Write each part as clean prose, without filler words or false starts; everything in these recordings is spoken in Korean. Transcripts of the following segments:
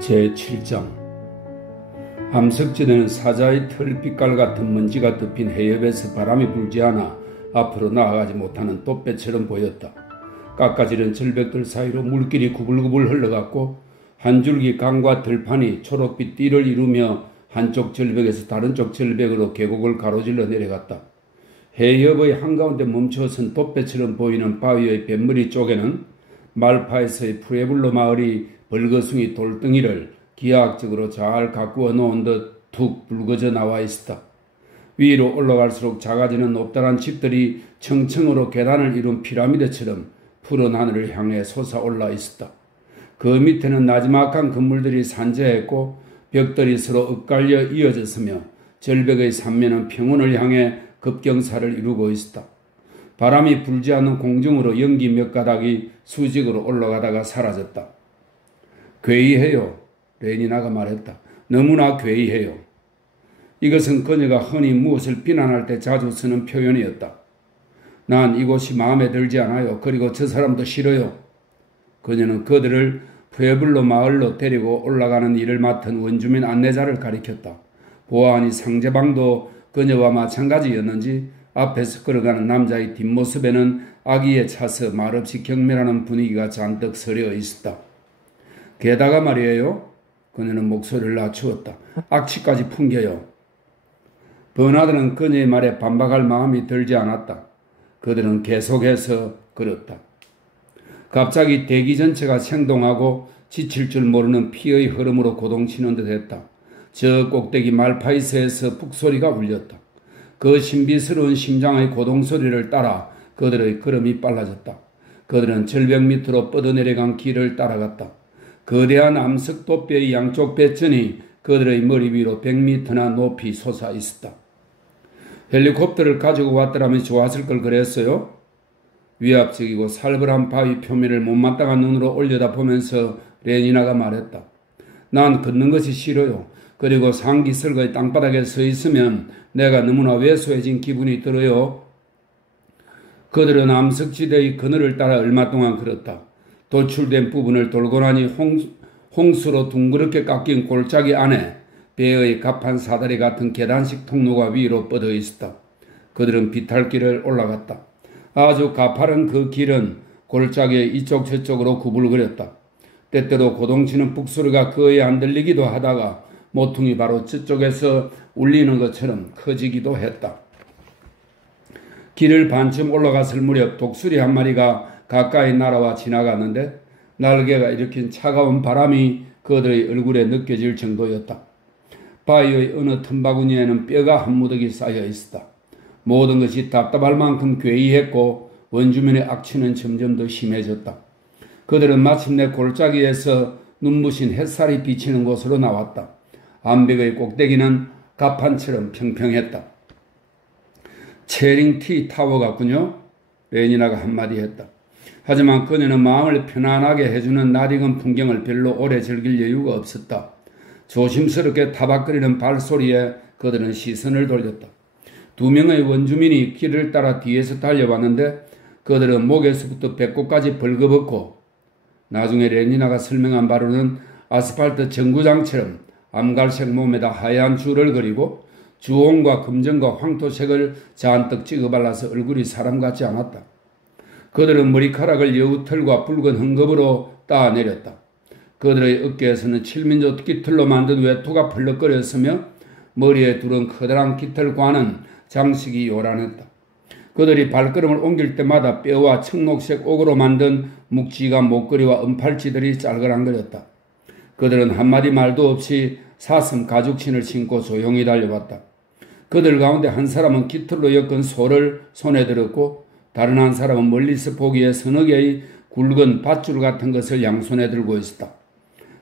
제7장 함석지대는 사자의 털빛깔 같은 먼지가 덮인 해협에서 바람이 불지 않아 앞으로 나아가지 못하는 돛배처럼 보였다. 깎아지른 절벽들 사이로 물길이 구불구불 흘러갔고 한 줄기 강과 들판이 초록빛 띠를 이루며 한쪽 절벽에서 다른 쪽 절벽으로 계곡을 가로질러 내려갔다. 해협의 한가운데 멈춰선 돛배처럼 보이는 바위의 뱃머리 쪽에는 말파에서의 푸에블로 마을이 벌거숭이 돌덩이를 기하학적으로 잘 가꾸어 놓은 듯 툭 붉어져 나와 있었다. 위로 올라갈수록 작아지는 높다란 집들이 청청으로 계단을 이룬 피라미드처럼 푸른 하늘을 향해 솟아올라 있었다. 그 밑에는 나지막한 건물들이 산재했고 벽들이 서로 엇갈려 이어졌으며 절벽의 삼면은 평원을 향해 급경사를 이루고 있었다. 바람이 불지 않는 공중으로 연기 몇 가닥이 수직으로 올라가다가 사라졌다. 괴이해요. 레니나가 말했다. 너무나 괴이해요. 이것은 그녀가 흔히 무엇을 비난할 때 자주 쓰는 표현이었다. 난 이곳이 마음에 들지 않아요. 그리고 저 사람도 싫어요. 그녀는 그들을 푸에블로 마을로 데리고 올라가는 일을 맡은 원주민 안내자를 가리켰다. 보아하니 상대방도 그녀와 마찬가지였는지 앞에서 걸어가는 남자의 뒷모습에는 아기에 차서 말없이 경멸하는 분위기가 잔뜩 서려 있었다. 게다가 말이에요. 그녀는 목소리를 낮추었다. 악취까지 풍겨요. 버나드는 그녀의 말에 반박할 마음이 들지 않았다. 그들은 계속해서 걸었다. 갑자기 대기 전체가 생동하고 지칠 줄 모르는 피의 흐름으로 고동치는 듯 했다. 저 꼭대기 말파이스에서 북소리가 울렸다. 그 신비스러운 심장의 고동소리를 따라 그들의 걸음이 빨라졌다. 그들은 절벽 밑으로 뻗어내려간 길을 따라갔다. 거대한 암석 돛배의 양쪽 배천이 그들의 머리 위로 100m나 높이 솟아 있었다. 헬리콥터를 가지고 왔더라면 좋았을 걸 그랬어요? 위압적이고 살벌한 바위 표면을 못마땅한 눈으로 올려다보면서 레니나가 말했다. 난 걷는 것이 싫어요. 그리고 상기설거의 땅바닥에 서 있으면 내가 너무나 왜소해진 기분이 들어요. 그들은 암석지대의 그늘을 따라 얼마 동안 걸었다. 도출된 부분을 돌고 나니 홍수로 둥그렇게 깎인 골짜기 안에 배의 가판 사다리 같은 계단식 통로가 위로 뻗어 있었다. 그들은 비탈길을 올라갔다. 아주 가파른 그 길은 골짜기의 이쪽 저쪽으로 구불거렸다. 때때로 고동치는 북소리가 거의 안 들리기도 하다가 모퉁이 바로 저쪽에서 울리는 것처럼 커지기도 했다. 길을 반쯤 올라갔을 무렵 독수리 한 마리가 가까이 날아와 지나갔는데 날개가 일으킨 차가운 바람이 그들의 얼굴에 느껴질 정도였다. 바위의 어느 틈바구니에는 뼈가 한 무더기 쌓여 있었다. 모든 것이 답답할 만큼 괴이했고 원주민의 악취는 점점 더 심해졌다. 그들은 마침내 골짜기에서 눈부신 햇살이 비치는 곳으로 나왔다. 암벽의 꼭대기는 가판처럼 평평했다. 체링티 타워 같군요. 레니나가 한마디 했다. 하지만 그녀는 마음을 편안하게 해주는 낯익은 풍경을 별로 오래 즐길 여유가 없었다. 조심스럽게 타박거리는 발소리에 그들은 시선을 돌렸다. 두 명의 원주민이 길을 따라 뒤에서 달려왔는데 그들은 목에서부터 배꼽까지 벌거벗고 나중에 레니나가 설명한 바로는 아스팔트 정구장처럼 암갈색 몸에다 하얀 줄을 그리고 주홍과 금정과 황토색을 잔뜩 찍어발라서 얼굴이 사람 같지 않았다. 그들은 머리카락을 여우털과 붉은 헝겊으로 따내렸다. 그들의 어깨에서는 칠민조 깃털로 만든 외투가 펄럭거렸으며 머리에 두른 커다란 깃털과는 장식이 요란했다. 그들이 발걸음을 옮길 때마다 뼈와 청록색 옥으로 만든 묵지가 목걸이와 은팔찌들이 짤그랑거렸다. 그들은 한마디 말도 없이 사슴 가죽신을 신고 조용히 달려왔다. 그들 가운데 한 사람은 깃털로 엮은 소를 손에 들었고 다른 한 사람은 멀리서 보기에 서너 개의 굵은 밧줄 같은 것을 양손에 들고 있었다.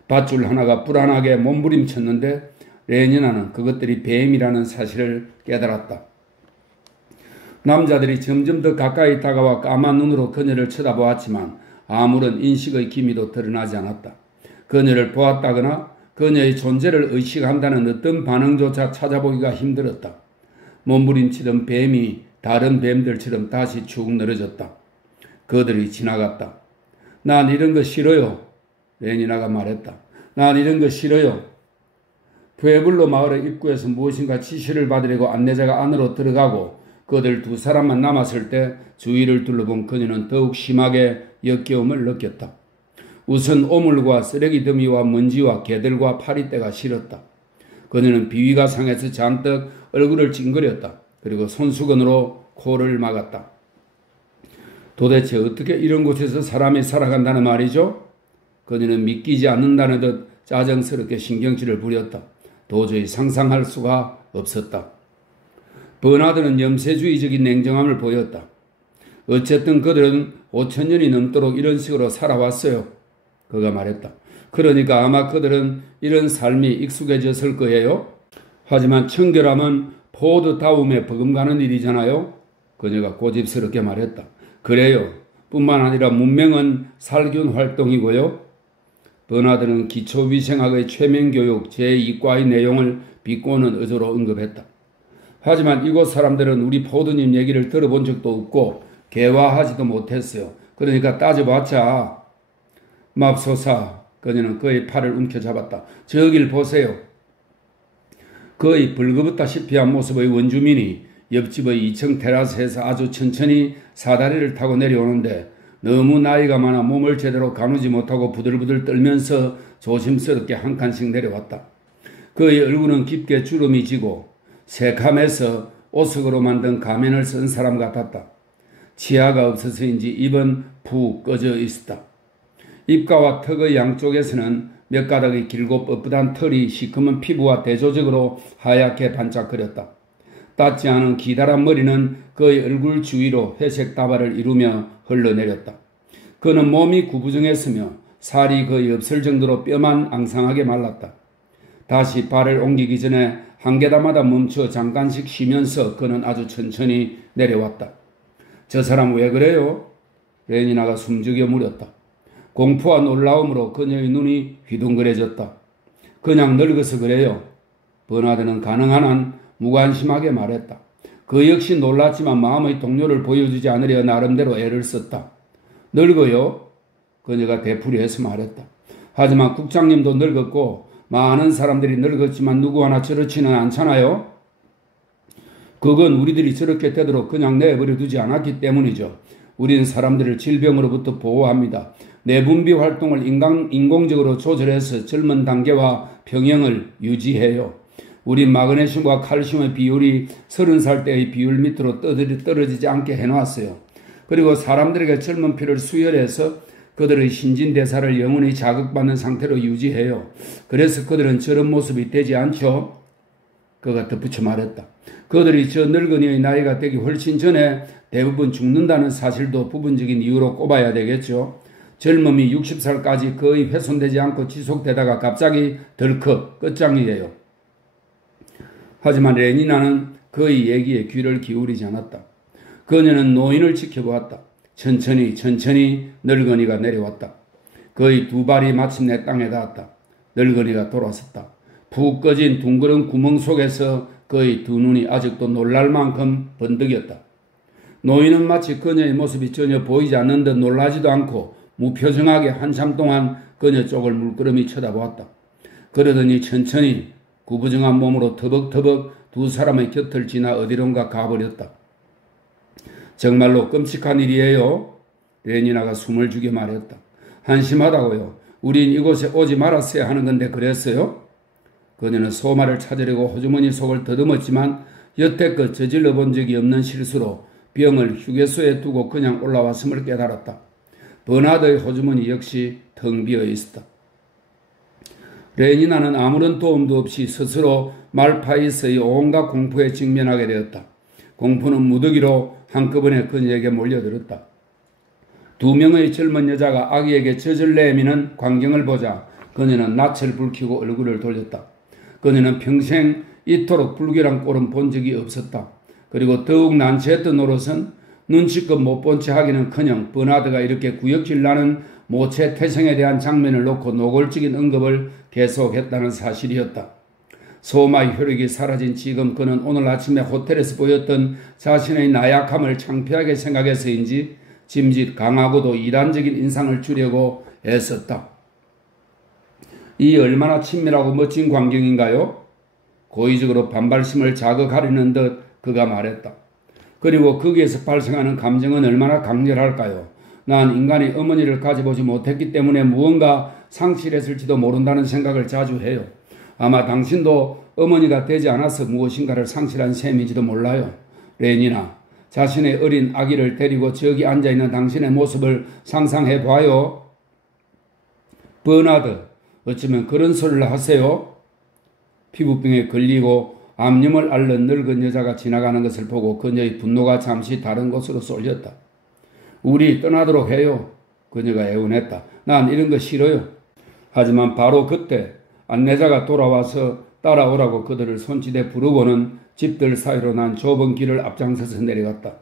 밧줄 하나가 불안하게 몸부림쳤는데 레니나는 그것들이 뱀이라는 사실을 깨달았다. 남자들이 점점 더 가까이 다가와 까만 눈으로 그녀를 쳐다보았지만 아무런 인식의 기미도 드러나지 않았다. 그녀를 보았다거나 그녀의 존재를 의식한다는 어떤 반응조차 찾아보기가 힘들었다. 몸부림치던 뱀이 다른 뱀들처럼 다시 축 늘어졌다. 그들이 지나갔다. 난 이런 거 싫어요. 레니나가 말했다. 난 이런 거 싫어요. 푸에블로 마을의 입구에서 무엇인가 지시를 받으려고 안내자가 안으로 들어가고 그들 두 사람만 남았을 때 주위를 둘러본 그녀는 더욱 심하게 역겨움을 느꼈다. 우선 오물과 쓰레기 더미와 먼지와 개들과 파리떼가 싫었다. 그녀는 비위가 상해서 잔뜩 얼굴을 찡그렸다. 그리고 손수건으로 코를 막았다. 도대체 어떻게 이런 곳에서 사람이 살아간다는 말이죠? 그녀는 믿기지 않는다는 듯 짜증스럽게 신경질을 부렸다. 도저히 상상할 수가 없었다. 버나드는 염세주의적인 냉정함을 보였다. 어쨌든 그들은 5,000년이 넘도록 이런 식으로 살아왔어요. 그가 말했다. 그러니까 아마 그들은 이런 삶이 익숙해졌을 거예요. 하지만 청결함은 포드다움에 버금가는 일이잖아요. 그녀가 고집스럽게 말했다. 그래요. 뿐만 아니라 문명은 살균 활동이고요. 버나드는 기초위생학의 최면교육 제2과의 내용을 비꼬는 어조로 언급했다. 하지만 이곳 사람들은 우리 포드님 얘기를 들어본 적도 없고 개화하지도 못했어요. 그러니까 따져봤자. 맙소사. 그녀는 그의 팔을 움켜잡았다. 저길 보세요. 거의 벌거벗다시피 한 모습의 원주민이 옆집의 2층 테라스에서 아주 천천히 사다리를 타고 내려오는데 너무 나이가 많아 몸을 제대로 가누지 못하고 부들부들 떨면서 조심스럽게 한 칸씩 내려왔다. 그의 얼굴은 깊게 주름이 지고 새카매서 오석으로 만든 가면을 쓴 사람 같았다. 치아가 없어서인지 입은 푹 꺼져 있었다. 입가와 턱의 양쪽에서는 몇 가닥의 길고 뻣뻣한 털이 시커먼 피부와 대조적으로 하얗게 반짝거렸다. 닿지 않은 기다란 머리는 그의 얼굴 주위로 회색 다발을 이루며 흘러내렸다. 그는 몸이 구부정했으며 살이 거의 없을 정도로 뼈만 앙상하게 말랐다. 다시 발을 옮기기 전에 한 계단마다 멈춰 잠깐씩 쉬면서 그는 아주 천천히 내려왔다. 저 사람 왜 그래요? 레니나가 숨죽여 물었다. 공포와 놀라움으로 그녀의 눈이 휘둥그레졌다. 그냥 늙어서 그래요. 버나드는 가능한 한 무관심하게 말했다. 그 역시 놀랐지만 마음의 동료를 보여주지 않으려 나름대로 애를 썼다. 늙어요? 그녀가 되풀이해서 말했다. 하지만 국장님도 늙었고 많은 사람들이 늙었지만 누구 하나 저렇지는 않잖아요? 그건 우리들이 저렇게 되도록 그냥 내버려 두지 않았기 때문이죠. 우리는 사람들을 질병으로부터 보호합니다. 내분비 활동을 인공적으로 조절해서 젊은 단계와 평형을 유지해요. 우린 마그네슘과 칼슘의 비율이 30살 때의 비율 밑으로 떨어지지 않게 해놨어요. 그리고 사람들에게 젊은 피를 수혈해서 그들의 신진대사를 영원히 자극받는 상태로 유지해요. 그래서 그들은 저런 모습이 되지 않죠. 그가 덧붙여 말했다. 그들이 저 늙은이의 나이가 되기 훨씬 전에 대부분 죽는다는 사실도 부분적인 이유로 꼽아야 되겠죠. 젊음이 60살까지 거의 훼손되지 않고 지속되다가 갑자기 덜컥 끝장이에요. 하지만 레니나는 그의 얘기에 귀를 기울이지 않았다. 그녀는 노인을 지켜보았다. 천천히 늙은이가 내려왔다. 그의 두 발이 마침내 땅에 닿았다. 늙은이가 돌아섰다. 푹 꺼진 둥그런 구멍 속에서 그의 두 눈이 아직도 놀랄 만큼 번득였다. 노인은 마치 그녀의 모습이 전혀 보이지 않는 듯 놀라지도 않고 무표정하게 한참 동안 그녀 쪽을 물끄러미 쳐다보았다. 그러더니 천천히 구부정한 몸으로 터벅터벅 두 사람의 곁을 지나 어디론가 가버렸다. 정말로 끔찍한 일이에요. 레니나가 숨을 죽여 말했다. 한심하다고요. 우린 이곳에 오지 말았어야 하는 건데 그랬어요? 그녀는 소마를 찾으려고 호주머니 속을 더듬었지만 여태껏 저질러 본 적이 없는 실수로 병을 휴게소에 두고 그냥 올라왔음을 깨달았다. 버나드의 호주머니 역시 텅 비어 있었다. 레니나는 아무런 도움도 없이 스스로 말파이스의 온갖 공포에 직면하게 되었다. 공포는 무더기로 한꺼번에 그녀에게 몰려들었다. 두 명의 젊은 여자가 아기에게 젖을 내미는 광경을 보자 그녀는 낯을 붉히고 얼굴을 돌렸다. 그녀는 평생 이토록 불길한 꼴은 본 적이 없었다. 그리고 더욱 난처했던 노릇은 눈치껏 못 본 채 하기는커녕 버나드가 이렇게 구역질 나는 모체 태생에 대한 장면을 놓고 노골적인 언급을 계속했다는 사실이었다. 소마의 혈액이 사라진 지금 그는 오늘 아침에 호텔에서 보였던 자신의 나약함을 창피하게 생각해서인지 짐짓 강하고도 이단적인 인상을 주려고 애썼다. 이 얼마나 친밀하고 멋진 광경인가요? 고의적으로 반발심을 자극하려는 듯 그가 말했다. 그리고 거기에서 발생하는 감정은 얼마나 강렬할까요? 난 인간이 어머니를 가져보지 못했기 때문에 무언가 상실했을지도 모른다는 생각을 자주 해요. 아마 당신도 어머니가 되지 않아서 무엇인가를 상실한 셈이지도 몰라요. 레니나, 자신의 어린 아기를 데리고 저기 앉아있는 당신의 모습을 상상해 봐요. 버나드, 어쩌면 그런 소리를 하세요? 피부병에 걸리고 암염을 앓는 늙은 여자가 지나가는 것을 보고 그녀의 분노가 잠시 다른 곳으로 쏠렸다. 우리 떠나도록 해요. 그녀가 애원했다. 난 이런 거 싫어요. 하지만 바로 그때 안내자가 돌아와서 따라오라고 그들을 손짓에 부르고는 집들 사이로 난 좁은 길을 앞장서서 내려갔다.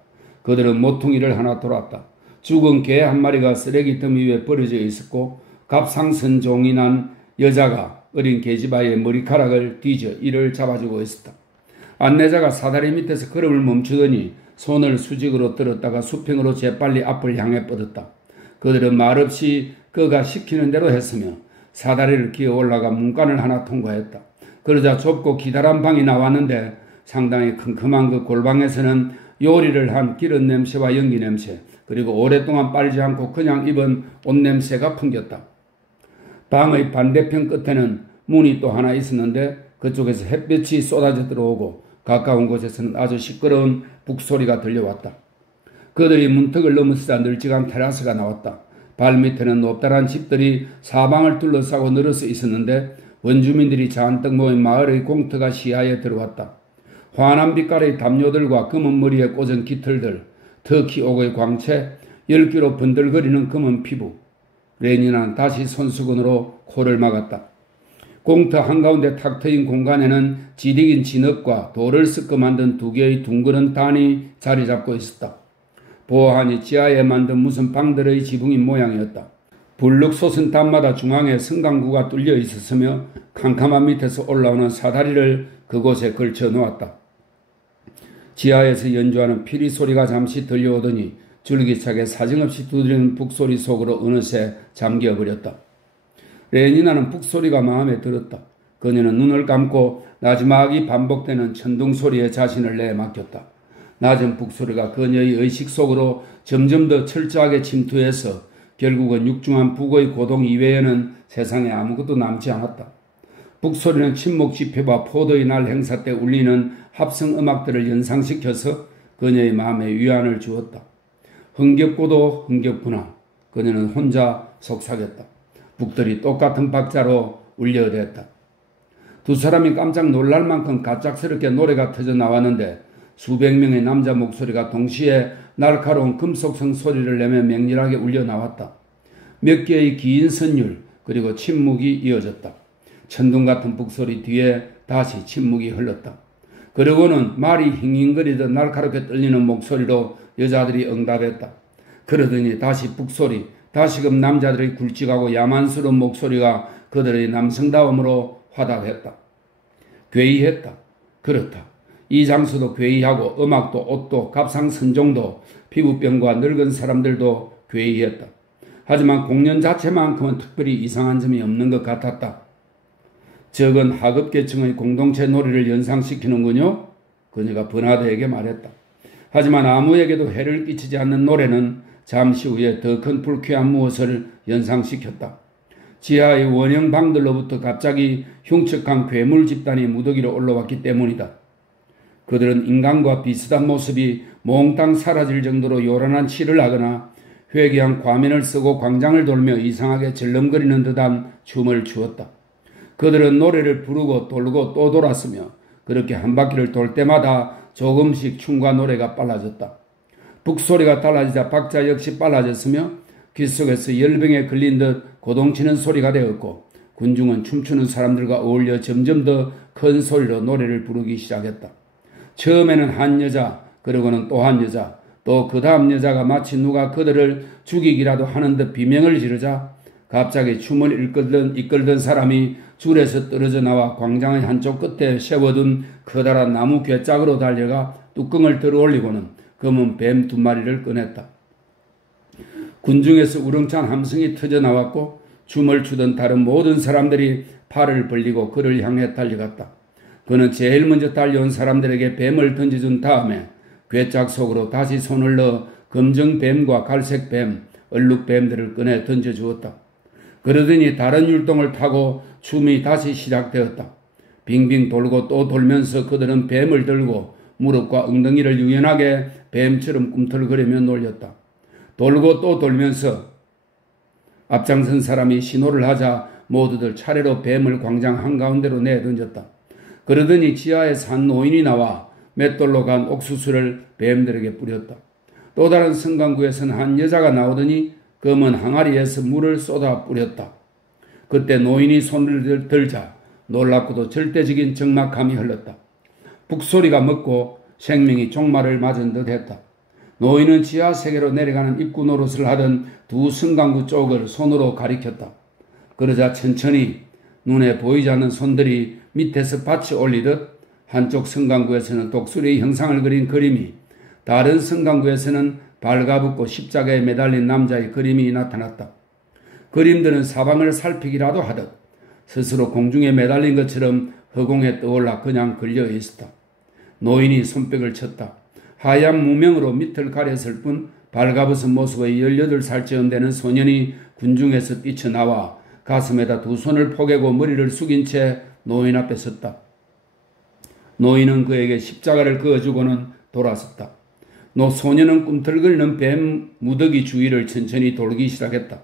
그들은 모퉁이를 하나 돌았다. 죽은 개 한 마리가 쓰레기 더미 위에 버려져 있었고 갑상선 종이 난 여자가 어린 계집아이의 머리카락을 뒤져 이를 잡아주고 있었다. 안내자가 사다리 밑에서 걸음을 멈추더니 손을 수직으로 들었다가 수평으로 재빨리 앞을 향해 뻗었다. 그들은 말없이 그가 시키는 대로 했으며 사다리를 기어 올라가 문간을 하나 통과했다. 그러자 좁고 기다란 방이 나왔는데 상당히 큼큼한 그 골방에서는 요리를 한 기름 냄새와 연기 냄새, 그리고 오랫동안 빨지 않고 그냥 입은 옷 냄새가 풍겼다. 방의 반대편 끝에는 문이 또 하나 있었는데 그쪽에서 햇볕이 쏟아져 들어오고 가까운 곳에서는 아주 시끄러운 북소리가 들려왔다. 그들이 문턱을 넘어서자 널찍한 테라스가 나왔다. 발밑에는 높다란 집들이 사방을 둘러싸고 늘어서 있었는데 원주민들이 잔뜩 모인 마을의 공터가 시야에 들어왔다. 환한 빛깔의 담요들과 검은 머리에 꽂은 깃털들, 터키 옥의 광채, 열기로 번들거리는 검은 피부. 레니는 다시 손수건으로 코를 막았다. 공터 한가운데 탁 트인 공간에는 지리긴 진흙과 돌을 섞어 만든 두 개의 둥그런 단이 자리 잡고 있었다. 보아하니 지하에 만든 무슨 방들의 지붕인 모양이었다. 불룩 솟은 담마다 중앙에 성강구가 뚫려 있었으며 캄캄한 밑에서 올라오는 사다리를 그곳에 걸쳐 놓았다. 지하에서 연주하는 피리 소리가 잠시 들려오더니 줄기차게 사정없이 두드리는 북소리 속으로 어느새 잠겨버렸다. 레니나는 북소리가 마음에 들었다. 그녀는 눈을 감고 마지막이 반복되는 천둥소리에 자신을 내맡겼다. 낮은 북소리가 그녀의 의식 속으로 점점 더 철저하게 침투해서 결국은 육중한 북의 고동 이외에는 세상에 아무것도 남지 않았다. 북소리는 침묵 집회와 포도의 날 행사 때 울리는 합성 음악들을 연상시켜서 그녀의 마음에 위안을 주었다. 흥겹고도 흥겹구나. 그녀는 혼자 속삭였다. 북들이 똑같은 박자로 울려댔다. 두 사람이 깜짝 놀랄 만큼 갑작스럽게 노래가 터져 나왔는데 수백 명의 남자 목소리가 동시에 날카로운 금속성 소리를 내며 맹렬하게 울려 나왔다. 몇 개의 긴 선율 그리고 침묵이 이어졌다. 천둥 같은 북소리 뒤에 다시 침묵이 흘렀다. 그러고는 말이 힝힝거리듯 날카롭게 떨리는 목소리로 여자들이 응답했다. 그러더니 다시 북소리, 다시금 남자들의 굵직하고 야만스러운 목소리가 그들의 남성다움으로 화답했다. 괴이했다. 그렇다. 이 장소도 괴이하고 음악도 옷도 갑상선종도 피부병과 늙은 사람들도 괴이했다. 하지만 공연 자체만큼은 특별히 이상한 점이 없는 것 같았다. 적은 하급계층의 공동체 놀이를 연상시키는군요. 그녀가 버나드에게 말했다. 하지만 아무에게도 해를 끼치지 않는 노래는 잠시 후에 더 큰 불쾌한 무엇을 연상시켰다. 지하의 원형 방들로부터 갑자기 흉측한 괴물 집단이 무더기로 올라왔기 때문이다. 그들은 인간과 비슷한 모습이 몽땅 사라질 정도로 요란한 칠을 하거나 회개한 과면을 쓰고 광장을 돌며 이상하게 절름거리는 듯한 춤을 추었다. 그들은 노래를 부르고 돌고 또 돌았으며 그렇게 한 바퀴를 돌 때마다 조금씩 춤과 노래가 빨라졌다. 북소리가 달라지자 박자 역시 빨라졌으며 귓속에서 열병에 걸린 듯 고동치는 소리가 되었고 군중은 춤추는 사람들과 어울려 점점 더 큰 소리로 노래를 부르기 시작했다. 처음에는 한 여자, 그리고는 또 한 여자, 또 그 다음 여자가 마치 누가 그들을 죽이기라도 하는 듯 비명을 지르자 갑자기 춤을 이끌던 사람이 줄에서 떨어져 나와 광장의 한쪽 끝에 세워둔 커다란 나무 괴짝으로 달려가 뚜껑을 들어올리고는 검은 뱀 두 마리를 꺼냈다. 군중에서 우렁찬 함성이 터져 나왔고 춤을 추던 다른 모든 사람들이 팔을 벌리고 그를 향해 달려갔다. 그는 제일 먼저 달려온 사람들에게 뱀을 던져준 다음에 괴짝 속으로 다시 손을 넣어 검정뱀과 갈색뱀, 얼룩뱀들을 꺼내 던져주었다. 그러더니 다른 율동을 타고 춤이 다시 시작되었다. 빙빙 돌고 또 돌면서 그들은 뱀을 들고 무릎과 엉덩이를 유연하게 뱀처럼 꿈틀거리며 놀렸다. 돌고 또 돌면서 앞장선 사람이 신호를 하자 모두들 차례로 뱀을 광장 한가운데로 내던졌다. 그러더니 지하에서 한 노인이 나와 맷돌로 간 옥수수를 뱀들에게 뿌렸다. 또 다른 성강구에서는 한 여자가 나오더니 검은 항아리에서 물을 쏟아 뿌렸다. 그때 노인이 손을 들자 놀랍고도 절대적인 적막함이 흘렀다. 북소리가 멎고 생명이 종말을 맞은 듯 했다. 노인은 지하 세계로 내려가는 입구 노릇을 하던 두 성강구 쪽을 손으로 가리켰다. 그러자 천천히 눈에 보이지 않는 손들이 밑에서 받쳐 올리듯 한쪽 성강구에서는 독수리의 형상을 그린 그림이, 다른 성강구에서는 발가벗고 십자가에 매달린 남자의 그림이 나타났다. 그림들은 사방을 살피기라도 하듯 스스로 공중에 매달린 것처럼 허공에 떠올라 그냥 걸려 있었다. 노인이 손뼉을 쳤다. 하얀 무명으로 밑을 가렸을 뿐 발가벗은 모습의 18살쯤 되는 소년이 군중에서 뛰쳐나와 가슴에다 두 손을 포개고 머리를 숙인 채 노인 앞에 섰다. 노인은 그에게 십자가를 그어주고는 돌아섰다. 소년은 꿈틀거리는 뱀 무더기 주위를 천천히 돌기 시작했다.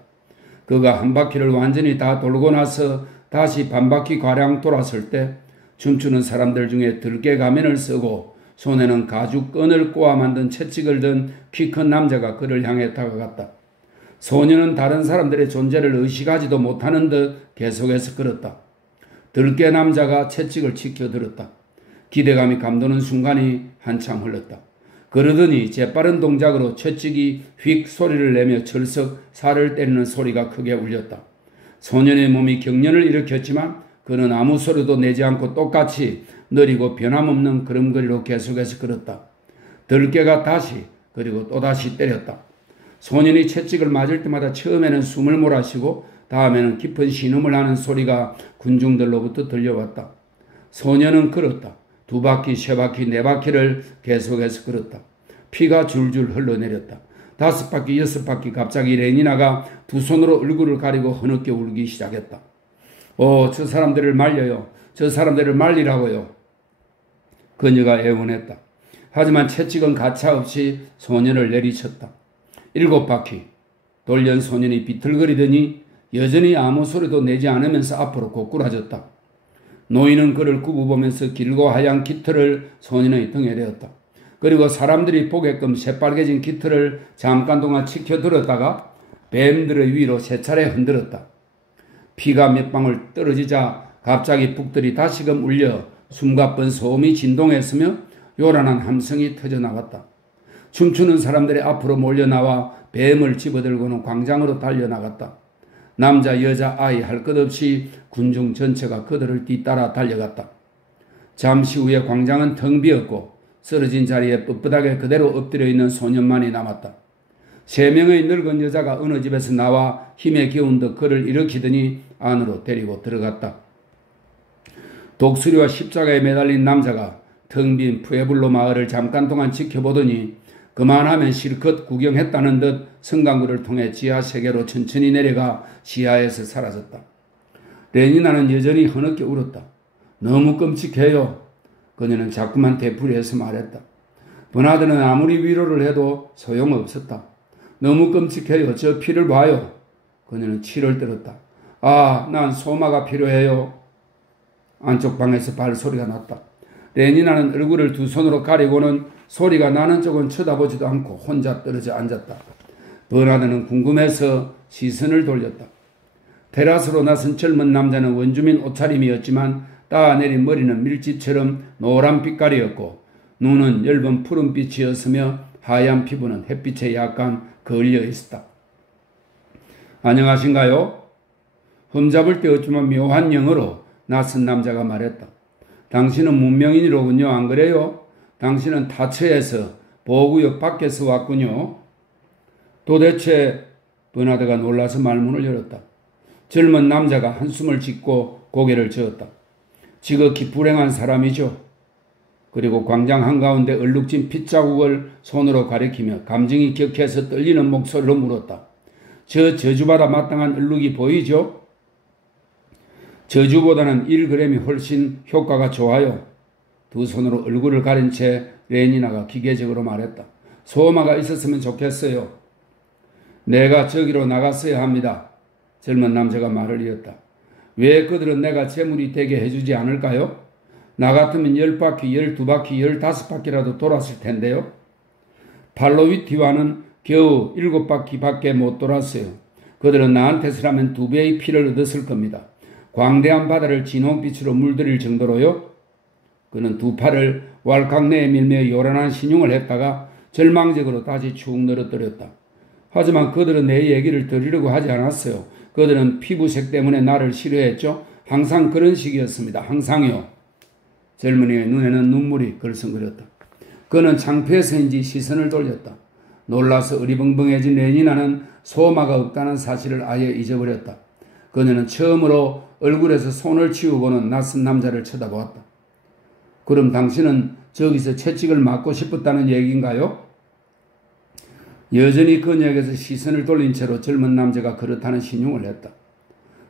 그가 한 바퀴를 완전히 다 돌고 나서 다시 반바퀴 가량 돌았을 때 춤추는 사람들 중에 들깨 가면을 쓰고 손에는 가죽 끈을 꼬아 만든 채찍을 든 키 큰 남자가 그를 향해 다가갔다. 소년은 다른 사람들의 존재를 의식하지도 못하는 듯 계속해서 걸었다. 들깨 남자가 채찍을 치켜들었다. 기대감이 감도는 순간이 한참 흘렀다. 그러더니 재빠른 동작으로 채찍이 휙 소리를 내며 철썩 살을 때리는 소리가 크게 울렸다. 소년의 몸이 경련을 일으켰지만 그는 아무 소리도 내지 않고 똑같이 느리고 변함없는 걸음걸이로 계속해서 걸었다. 들깨가 다시 그리고 또다시 때렸다. 소년이 채찍을 맞을 때마다 처음에는 숨을 몰아쉬고 다음에는 깊은 신음을 하는 소리가 군중들로부터 들려왔다. 소년은 걸었다. 2바퀴, 3바퀴, 4바퀴를 계속해서 걸었다. 피가 줄줄 흘러내렸다. 5바퀴, 6바퀴 갑자기 레니나가 두 손으로 얼굴을 가리고 흐느껴 울기 시작했다. 저 사람들을 말려요. 저 사람들을 말리라고요. 그녀가 애원했다. 하지만 채찍은 가차없이 소년을 내리쳤다. 7바퀴 돌연 소년이 비틀거리더니 여전히 아무 소리도 내지 않으면서 앞으로 고꾸라졌다. 노인은 그를 굽어보면서 길고 하얀 깃털을 소년의 등에 대었다. 그리고 사람들이 보게끔 새빨개진 깃털을 잠깐 동안 치켜들었다가 뱀들의 위로 3차례 흔들었다. 피가 몇 방울 떨어지자 갑자기 북들이 다시금 울려 숨가쁜 소음이 진동했으며 요란한 함성이 터져나왔다. 춤추는 사람들이 앞으로 몰려나와 뱀을 집어들고는 광장으로 달려나갔다. 남자, 여자, 아이 할 것 없이 군중 전체가 그들을 뒤따라 달려갔다. 잠시 후에 광장은 텅 비었고 쓰러진 자리에 뻣뻣하게 그대로 엎드려 있는 소년만이 남았다. 3명의 늙은 여자가 어느 집에서 나와 힘에 기운 듯 그를 일으키더니 안으로 데리고 들어갔다. 독수리와 십자가에 매달린 남자가 텅 빈 푸에블로 마을을 잠깐 동안 지켜보더니 그만하면 실컷 구경했다는 듯 성강구를 통해 지하 세계로 천천히 내려가 지하에서 사라졌다. 레니나는 여전히 흐느껴 울었다. 너무 끔찍해요. 그녀는 자꾸만 되풀이해서 말했다. 버나드는 아무리 위로를 해도 소용없었다. 너무 끔찍해요. 저 피를 봐요. 그녀는 치를 떨었다. 난 소마가 필요해요. 안쪽 방에서 발소리가 났다. 레니나는 얼굴을 두 손으로 가리고는 소리가 나는 쪽은 쳐다보지도 않고 혼자 떨어져 앉았다. 버나드는 궁금해서 시선을 돌렸다. 테라스로 나선 젊은 남자는 원주민 옷차림이었지만 따내린 머리는 밀집처럼 노란 빛깔이었고 눈은 엷은 푸른빛이었으며 하얀 피부는 햇빛에 약간 그을려 있었다. 안녕하신가요? 흠잡을 데 없지만 묘한 영어로 낯선 남자가 말했다. 당신은 문명인이로군요. 안 그래요? 당신은 타처에서 보호구역 밖에서 왔군요. 도대체 버나드가 놀라서 말문을 열었다. 젊은 남자가 한숨을 짓고 고개를 저었다. 지극히 불행한 사람이죠. 그리고 광장 한가운데 얼룩진 핏자국을 손으로 가리키며 감정이 격해서 떨리는 목소리로 물었다. 저 저주받아 마땅한 얼룩이 보이죠? 저주보다는 1g이 훨씬 효과가 좋아요. 두 손으로 얼굴을 가린 채 레니나가 기계적으로 말했다. 소마가 있었으면 좋겠어요. 내가 저기로 나갔어야 합니다. 젊은 남자가 말을 이었다. 왜 그들은 내가 재물이 되게 해주지 않을까요? 나 같으면 10바퀴, 12바퀴, 15바퀴라도 돌았을 텐데요. 팔로위티와는 겨우 7바퀴밖에 못 돌았어요. 그들은 나한테서라면 2배의 피를 얻었을 겁니다. 광대한 바다를 진홍빛으로 물들일 정도로요. 그는 두 팔을 왈칵 내밀며 요란한 신용을 했다가 절망적으로 다시 축 늘어뜨렸다. 하지만 그들은 내 얘기를 들으려고 하지 않았어요. 그들은 피부색 때문에 나를 싫어했죠. 항상 그런 식이었습니다. 항상요. 젊은이의 눈에는 눈물이 걸성거렸다. 그는 창피해서인지 시선을 돌렸다. 놀라서 어리벙벙해진 레니나는 소마가 없다는 사실을 아예 잊어버렸다. 그녀는 처음으로 얼굴에서 손을 치우고는 낯선 남자를 쳐다보았다. 그럼 당신은 저기서 채찍을 맞고 싶었다는 얘기인가요? 여전히 그녀에게서 시선을 돌린 채로 젊은 남자가 그렇다는 신용을 했다.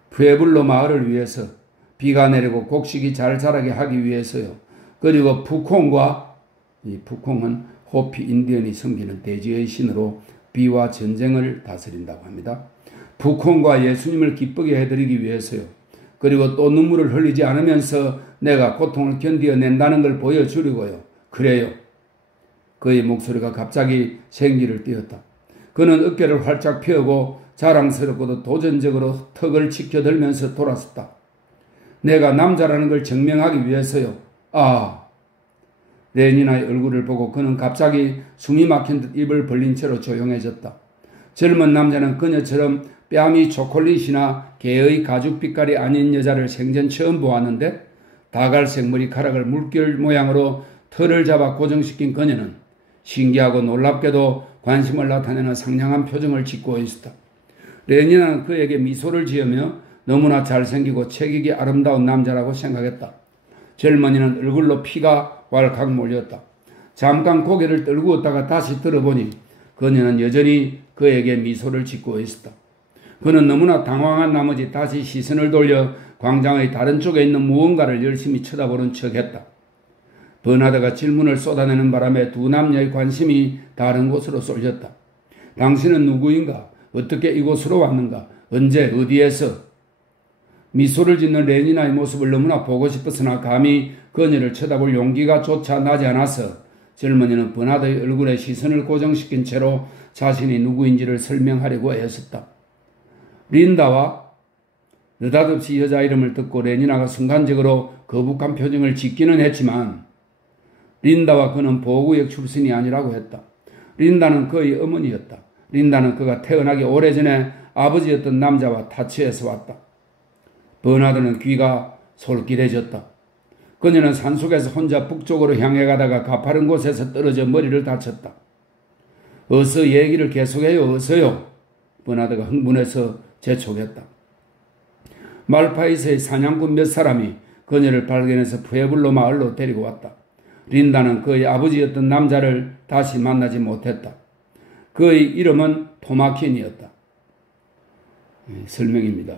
푸에블로 마을을 위해서, 비가 내리고 곡식이 잘 자라게 하기 위해서요. 그리고 푸콩과, 이 푸콩은 호피 인디언이 섬기는 대지의 신으로 비와 전쟁을 다스린다고 합니다. 푸콩과 예수님을 기쁘게 해드리기 위해서요. 그리고 또 눈물을 흘리지 않으면서 내가 고통을 견디어낸다는 걸 보여주려고요. 그래요. 그의 목소리가 갑자기 생기를 띄었다. 그는 어깨를 활짝 펴고 자랑스럽고도 도전적으로 턱을 치켜들면서 돌아섰다. 내가 남자라는 걸 증명하기 위해서요. 아. 레니나의 얼굴을 보고 그는 갑자기 숨이 막힌 듯 입을 벌린 채로 조용해졌다. 젊은 남자는 그녀처럼 뺨이 초콜릿이나 개의 가죽 빛깔이 아닌 여자를 생전 처음 보았는데 다갈색 머리카락을 물결 모양으로 털을 잡아 고정시킨 그녀는 신기하고 놀랍게도 관심을 나타내는 상냥한 표정을 짓고 있었다. 레니나는 그에게 미소를 지으며 너무나 잘생기고 체격이 아름다운 남자라고 생각했다. 젊은이는 얼굴로 피가 왈칵 몰렸다. 잠깐 고개를 떨구었다가 다시 들어보니 그녀는 여전히 그에게 미소를 짓고 있었다. 그는 너무나 당황한 나머지 다시 시선을 돌려 광장의 다른 쪽에 있는 무언가를 열심히 쳐다보는 척했다. 버나드가 질문을 쏟아내는 바람에 두 남녀의 관심이 다른 곳으로 쏠렸다. 당신은 누구인가? 어떻게 이곳으로 왔는가? 언제? 어디에서? 미소를 짓는 레니나의 모습을 너무나 보고 싶었으나 감히 그녀를 쳐다볼 용기가 조차 나지 않아서 젊은이는 버나드의 얼굴에 시선을 고정시킨 채로 자신이 누구인지를 설명하려고 애썼다. 린다와 느닷없이 여자 이름을 듣고 레니나가 순간적으로 거북한 표정을 짓기는 했지만 린다와 그는 보호구역 출신이 아니라고 했다. 린다는 그의 어머니였다. 린다는 그가 태어나기 오래전에 아버지였던 남자와 타치에서 왔다. 버나드는 귀가 솔깃해졌다. 그녀는 산속에서 혼자 북쪽으로 향해 가다가 가파른 곳에서 떨어져 머리를 다쳤다. 어서 얘기를 계속해요. 어서요. 버나드가 흥분해서 재촉했다. 말파이스의 사냥꾼 몇 사람이 그녀를 발견해서 푸에블로 마을로 데리고 왔다. 린다는 그의 아버지였던 남자를 다시 만나지 못했다. 그의 이름은 토마킨이었다. 설명입니다.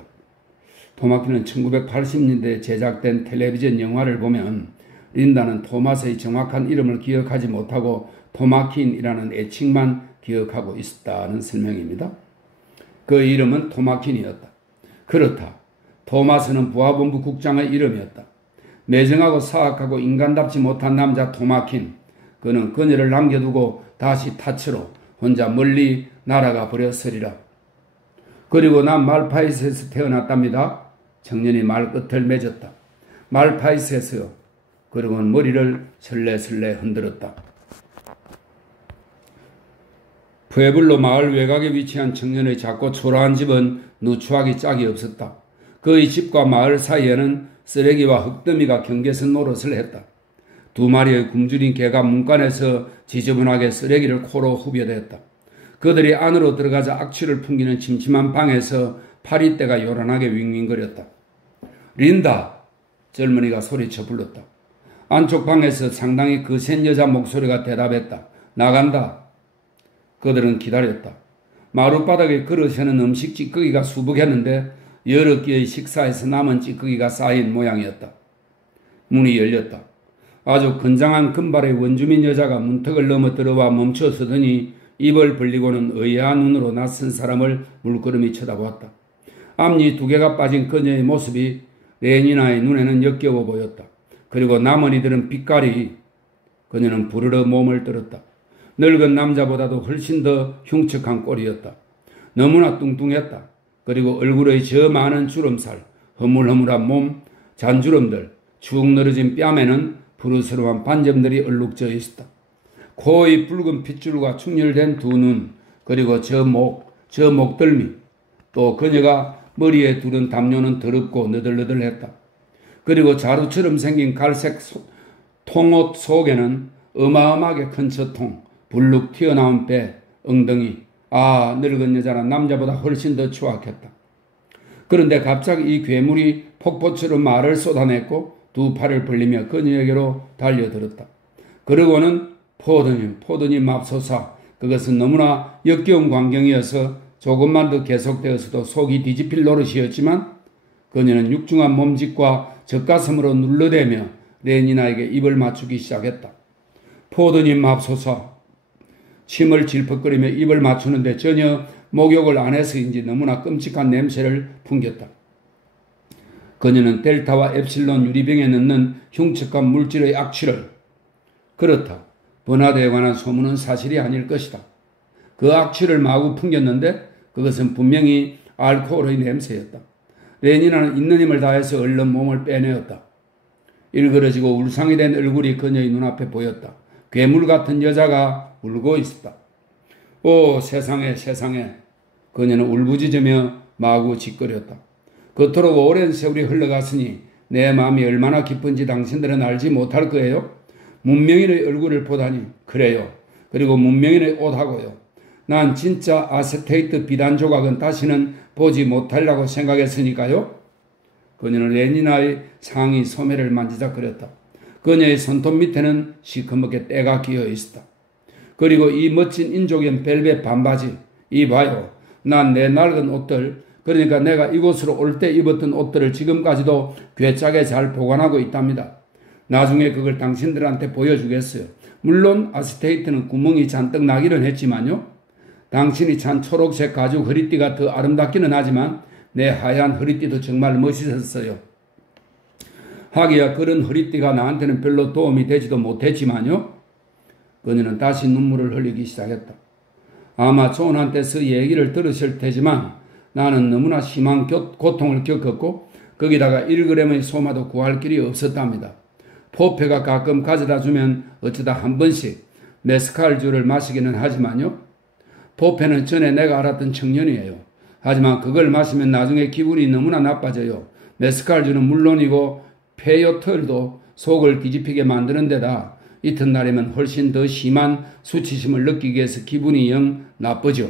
토마킨은 1980년대에 제작된 텔레비전 영화를 보면 린다는 토마스의 정확한 이름을 기억하지 못하고 토마킨이라는 애칭만 기억하고 있었다는 설명입니다. 그의 이름은 토마킨이었다. 그렇다. 토마스는 부하본부 국장의 이름이었다. 매정하고 사악하고 인간답지 못한 남자 토마킨. 그는 그녀를 남겨두고 다시 타치로 혼자 멀리 날아가 버렸으리라. 그리고 난 말파이스에서 태어났답니다. 청년이 말끝을 맺었다. 말파이스에서요. 그리고는 머리를 설레설레 흔들었다. 푸에블로 마을 외곽에 위치한 청년의 작고 초라한 집은 누추하기 짝이 없었다. 그의 집과 마을 사이에는 쓰레기와 흙더미가 경계선 노릇을 했다. 두 마리의 굶주린 개가 문간에서 지저분하게 쓰레기를 코로 후벼댔다. 그들이 안으로 들어가자 악취를 풍기는 침침한 방에서 파리떼가 요란하게 윙윙거렸다. 린다! 젊은이가 소리쳐 불렀다. 안쪽 방에서 상당히 거센 여자 목소리가 대답했다. 나간다. 그들은 기다렸다. 마룻바닥에 그릇에는 음식 찌꺼기가 수북했는데 여러 끼의 식사에서 남은 찌꺼기가 쌓인 모양이었다. 문이 열렸다. 아주 건장한 금발의 원주민 여자가 문턱을 넘어 들어와 멈춰서더니 입을 벌리고는 의아한 눈으로 낯선 사람을 물끄러미 쳐다보았다. 앞니 2개가 빠진 그녀의 모습이 레니나의 눈에는 역겨워 보였다. 그리고 나머지들은 빛깔이 그녀는 부르르 몸을 떨었다. 늙은 남자보다도 훨씬 더 흉측한 꼴이었다. 너무나 뚱뚱했다. 그리고 얼굴의 저 많은 주름살, 허물허물한 몸, 잔주름들, 축 늘어진 뺨에는 푸르스름한 반점들이 얼룩져 있었다. 코의 붉은 핏줄과 충혈된 두 눈, 그리고 저 목덜미, 또 그녀가 머리에 두른 담요는 더럽고 너덜너덜했다. 그리고 자루처럼 생긴 갈색 통옷 속에는 어마어마하게 큰 젖통, 불룩 튀어나온 배, 엉덩이, 늙은 여자는 남자보다 훨씬 더 추악했다. 그런데 갑자기 이 괴물이 폭포처럼 말을 쏟아냈고 두 팔을 벌리며 그녀에게로 달려들었다. 그러고는 포도님 맙소사, 그것은 너무나 역겨운 광경이어서 조금만 더 계속되었어도 속이 뒤집힐 노릇이었지만 그녀는 육중한 몸짓과 젖가슴으로 눌러대며 레니나에게 입을 맞추기 시작했다. 포도님 맙소사. 침을 질퍽거리며 입을 맞추는데 전혀 목욕을 안 해서인지 너무나 끔찍한 냄새를 풍겼다. 그녀는 델타와 엡실론 유리병에 넣는 흉측한 물질의 악취를, 그렇다. 버나드에 관한 소문은 사실이 아닐 것이다. 그 악취를 마구 풍겼는데 그것은 분명히 알코올의 냄새였다. 레니나는 있는 힘을 다해서 얼른 몸을 빼내었다. 일그러지고 울상이 된 얼굴이 그녀의 눈앞에 보였다. 괴물 같은 여자가 울고 있었다. 오, 세상에, 세상에. 그녀는 울부짖으며 마구 짓거렸다. 그토록 오랜 세월이 흘러갔으니 내 마음이 얼마나 깊은지 당신들은 알지 못할 거예요. 문명인의 얼굴을 보다니. 그래요. 그리고 문명인의 옷하고요. 난 진짜 아세테이트 비단 조각은 다시는 보지 못하려고 생각했으니까요. 그녀는 레니나의 상의 소매를 만지작거렸다. 그녀의 손톱 밑에는 시커멓게 때가 끼어 있었다. 그리고 이 멋진 인조견 벨벳 반바지, 이 봐요. 난 내 낡은 옷들, 그러니까 내가 이곳으로 올 때 입었던 옷들을 지금까지도 괴짜게 잘 보관하고 있답니다. 나중에 그걸 당신들한테 보여주겠어요. 물론 아스테이트는 구멍이 잔뜩 나기는 했지만요. 당신이 찬 초록색 가죽 허리띠가 더 아름답기는 하지만 내 하얀 허리띠도 정말 멋있었어요. 하기야 그런 허리띠가 나한테는 별로 도움이 되지도 못했지만요. 그녀는 다시 눈물을 흘리기 시작했다. 아마 존한테서 얘기를 들으실 테지만 나는 너무나 심한 고통을 겪었고 거기다가 1g의 소마도 구할 길이 없었답니다. 포페가 가끔 가져다 주면 어쩌다 한 번씩 메스칼주를 마시기는 하지만요. 포페는 전에 내가 알았던 청년이에요. 하지만 그걸 마시면 나중에 기분이 너무나 나빠져요. 메스칼주는 물론이고 페요털도 속을 뒤집히게 만드는 데다 이튿날이면 훨씬 더 심한 수치심을 느끼게 해서 기분이 영 나쁘죠.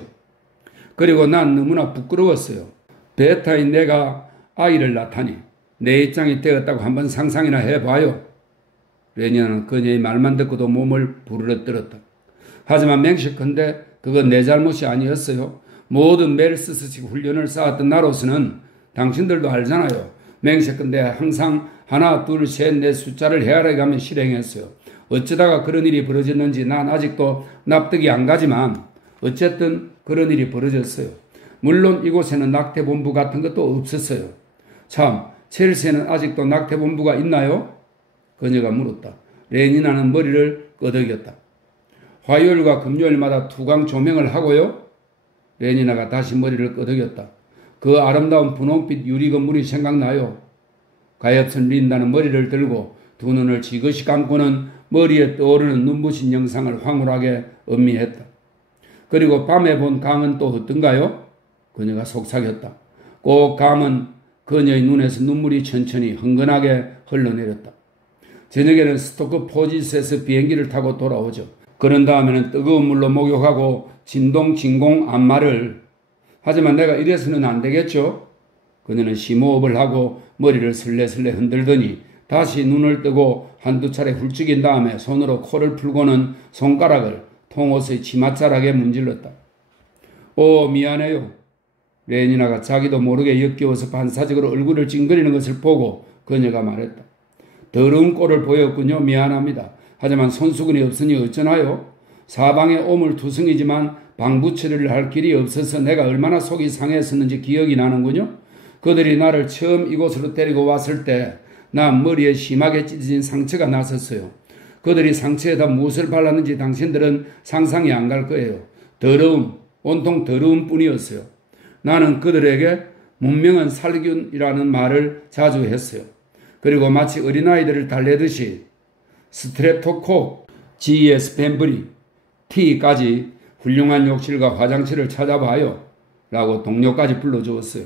그리고 난 너무나 부끄러웠어요. 베타인 내가 아이를 낳다니 내 입장이 되었다고 한번 상상이나 해봐요. 레니나는 그녀의 말만 듣고도 몸을 부르르 떨었다. 하지만 맹세컨대 그건 내 잘못이 아니었어요. 모든 멜스스식 훈련을 쌓았던 나로서는 당신들도 알잖아요. 맹세컨대 항상 하나, 둘, 셋, 넷 숫자를 헤아려가며 실행했어요. 어쩌다가 그런 일이 벌어졌는지 난 아직도 납득이 안 가지만 어쨌든 그런 일이 벌어졌어요. 물론 이곳에는 낙태본부 같은 것도 없었어요. 참, 첼시에는 아직도 낙태본부가 있나요? 그녀가 물었다. 레니나는 머리를 끄덕였다. 화요일과 금요일마다 투광 조명을 하고요. 레니나가 다시 머리를 끄덕였다. 그 아름다운 분홍빛 유리 건물이 생각나요. 가엾은 린다는 머리를 들고 두 눈을 지그시 감고는 머리에 떠오르는 눈부신 영상을 황홀하게 음미했다. 그리고 밤에 본 강은 또 어떤가요? 그녀가 속삭였다. 꼭 강은 그녀의 눈에서 눈물이 천천히 흥건하게 흘러내렸다. 저녁에는 스토크 포지스에서 비행기를 타고 돌아오죠. 그런 다음에는 뜨거운 물로 목욕하고 진동 진공 안마를 하지만 내가 이래서는 안 되겠죠? 그녀는 심호흡을 하고 머리를 슬레슬레 흔들더니 다시 눈을 뜨고 한두 차례 훌쩍인 다음에 손으로 코를 풀고는 손가락을 통옷의 치맛자락에 문질렀다. 오, 미안해요. 레니나가 자기도 모르게 역겨워서 반사적으로 얼굴을 찡그리는 것을 보고 그녀가 말했다. 더러운 꼴을 보였군요. 미안합니다. 하지만 손수건이 없으니 어쩌나요? 사방에 오물투성이지만 방부 처리를 할 길이 없어서 내가 얼마나 속이 상했었는지 기억이 나는군요. 그들이 나를 처음 이곳으로 데리고 왔을 때 난 머리에 심하게 찢어진 상처가 났었어요. 그들이 상처에다 무엇을 발랐는지 당신들은 상상이 안 갈 거예요. 더러움, 온통 더러움 뿐이었어요. 나는 그들에게 문명은 살균이라는 말을 자주 했어요. 그리고 마치 어린아이들을 달래듯이 스트랩토콕, GS 펜브리, T까지 훌륭한 욕실과 화장실을 찾아봐요. 라고 동료까지 불러주었어요.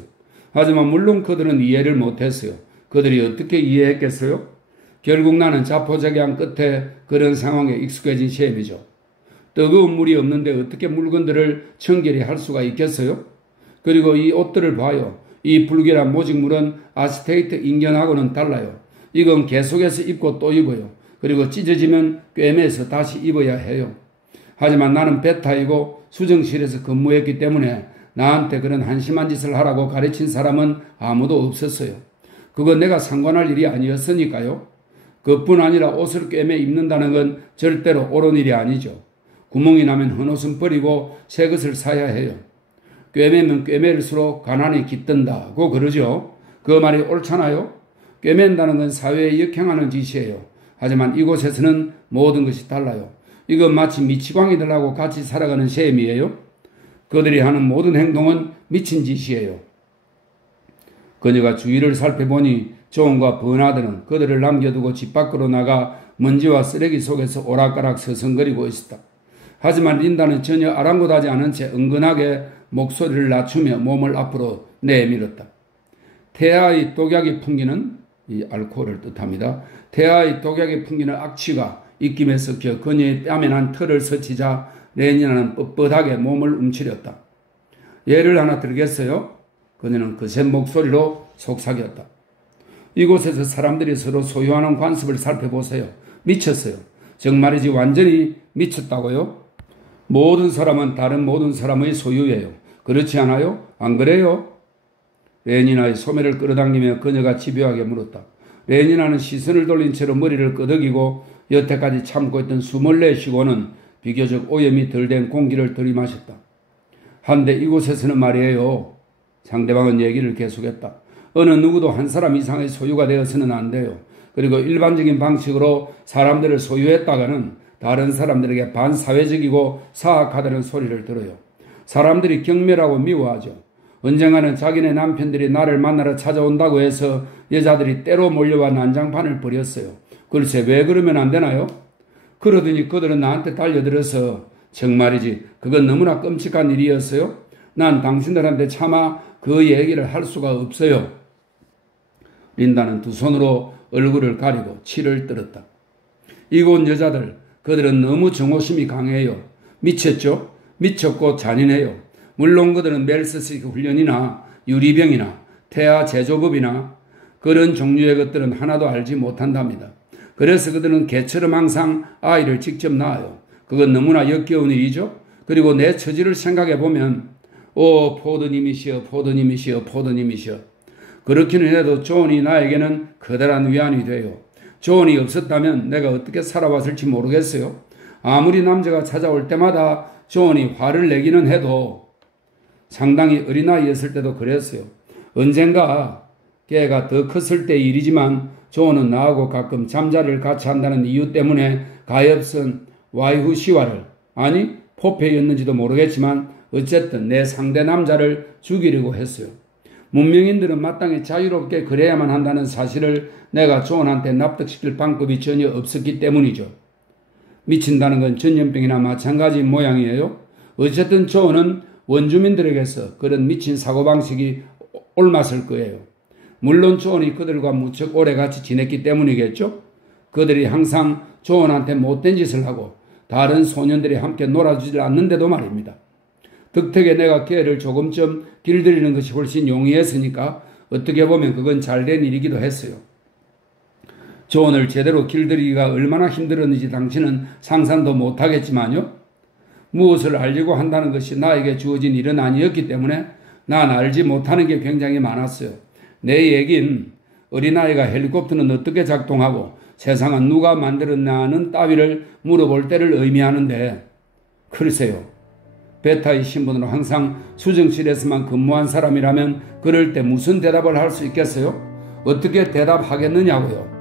하지만 물론 그들은 이해를 못했어요. 그들이 어떻게 이해했겠어요? 결국 나는 자포자기한 끝에 그런 상황에 익숙해진 셈이죠. 뜨거운 물이 없는데 어떻게 물건들을 청결히 할 수가 있겠어요? 그리고 이 옷들을 봐요. 이 불결한 모직물은 아스테이트 인견하고는 달라요. 이건 계속해서 입고 또 입어요. 그리고 찢어지면 꿰매서 다시 입어야 해요. 하지만 나는 베타이고 수정실에서 근무했기 때문에 나한테 그런 한심한 짓을 하라고 가르친 사람은 아무도 없었어요. 그건 내가 상관할 일이 아니었으니까요. 그뿐 아니라 옷을 꿰매 입는다는 건 절대로 옳은 일이 아니죠. 구멍이 나면 헌옷은 버리고 새 것을 사야 해요. 꿰매면 꿰맬수록 가난이 깃든다고 그러죠. 그 말이 옳잖아요. 꿰맨다는 건 사회에 역행하는 짓이에요. 하지만 이곳에서는 모든 것이 달라요. 이건 마치 미치광이들하고 같이 살아가는 셈이에요. 그들이 하는 모든 행동은 미친 짓이에요. 그녀가 주위를 살펴보니 존과 버나드는 그들을 남겨두고 집 밖으로 나가 먼지와 쓰레기 속에서 오락가락 서성거리고 있었다. 하지만 린다는 전혀 아랑곳하지 않은 채 은근하게 목소리를 낮추며 몸을 앞으로 내밀었다. 태아의 독약이 풍기는, 이 알코올을 뜻합니다. 태아의 독약이 풍기는 악취가 입김에 섞여 그녀의 뺨에 난 털을 스치자 레니나는 뻣뻣하게 몸을 움츠렸다. 예를 하나 들겠어요? 그녀는 거센 목소리로 속삭였다. 이곳에서 사람들이 서로 소유하는 관습을 살펴보세요. 미쳤어요. 정말이지 완전히 미쳤다고요? 모든 사람은 다른 모든 사람의 소유예요. 그렇지 않아요? 안 그래요? 레니나의 소매를 끌어당기며 그녀가 집요하게 물었다. 레니나는 시선을 돌린 채로 머리를 끄덕이고 여태까지 참고 있던 숨을 내쉬고는 비교적 오염이 덜 된 공기를 들이마셨다. 한데 이곳에서는 말이에요. 상대방은 얘기를 계속했다. 어느 누구도 한 사람 이상의 소유가 되어서는 안 돼요. 그리고 일반적인 방식으로 사람들을 소유했다가는 다른 사람들에게 반사회적이고 사악하다는 소리를 들어요. 사람들이 경멸하고 미워하죠. 언젠가는 자기네 남편들이 나를 만나러 찾아온다고 해서 여자들이 때로 몰려와 난장판을 벌였어요. 글쎄 왜 그러면 안 되나요? 그러더니 그들은 나한테 달려들어서 정말이지 그건 너무나 끔찍한 일이었어요. 난 당신들한테 차마 그 얘기를 할 수가 없어요. 린다는 두 손으로 얼굴을 가리고 치를 떨었다. 이곳 여자들, 그들은 너무 정오심이 강해요. 미쳤죠? 미쳤고 잔인해요. 물론 그들은 멜스식 훈련이나 유리병이나 태아 제조법이나 그런 종류의 것들은 하나도 알지 못한답니다. 그래서 그들은 개처럼 항상 아이를 직접 낳아요. 그건 너무나 역겨운 일이죠. 그리고 내 처지를 생각해보면 오 포드님이시여 포드님이시여 포드님이시여. 그렇기는 해도 존이 나에게는 커다란 위안이 돼요. 존이 없었다면 내가 어떻게 살아왔을지 모르겠어요. 아무리 남자가 찾아올 때마다 존이 화를 내기는 해도 상당히 어린아이였을 때도 그랬어요. 언젠가 걔가 더 컸을 때 일이지만 존은 나하고 가끔 잠자리를 같이 한다는 이유 때문에 가엾은 와이후시와를 아니 포페였는지도 모르겠지만 어쨌든 내 상대 남자를 죽이려고 했어요. 문명인들은 마땅히 자유롭게 그래야만 한다는 사실을 내가 존한테 납득시킬 방법이 전혀 없었기 때문이죠. 미친다는 건 전염병이나 마찬가지인 모양이에요. 어쨌든 존은 원주민들에게서 그런 미친 사고방식이 옮았을 거예요. 물론 존이 그들과 무척 오래 같이 지냈기 때문이겠죠. 그들이 항상 존한테 못된 짓을 하고 다른 소년들이 함께 놀아주질 않는데도 말입니다. 덕택에 내가 걔를 조금쯤 길들이는 것이 훨씬 용이했으니까 어떻게 보면 그건 잘된 일이기도 했어요. 조언을 제대로 길들이기가 얼마나 힘들었는지 당신은 상상도 못하겠지만요. 무엇을 알려고 한다는 것이 나에게 주어진 일은 아니었기 때문에 난 알지 못하는 게 굉장히 많았어요. 내 얘긴 어린아이가 헬리콥터는 어떻게 작동하고 세상은 누가 만들었냐는 따위를 물어볼 때를 의미하는데 글쎄요. 베타의 신분으로 항상 수정실에서만 근무한 사람이라면 그럴 때 무슨 대답을 할 수 있겠어요? 어떻게 대답하겠느냐고요.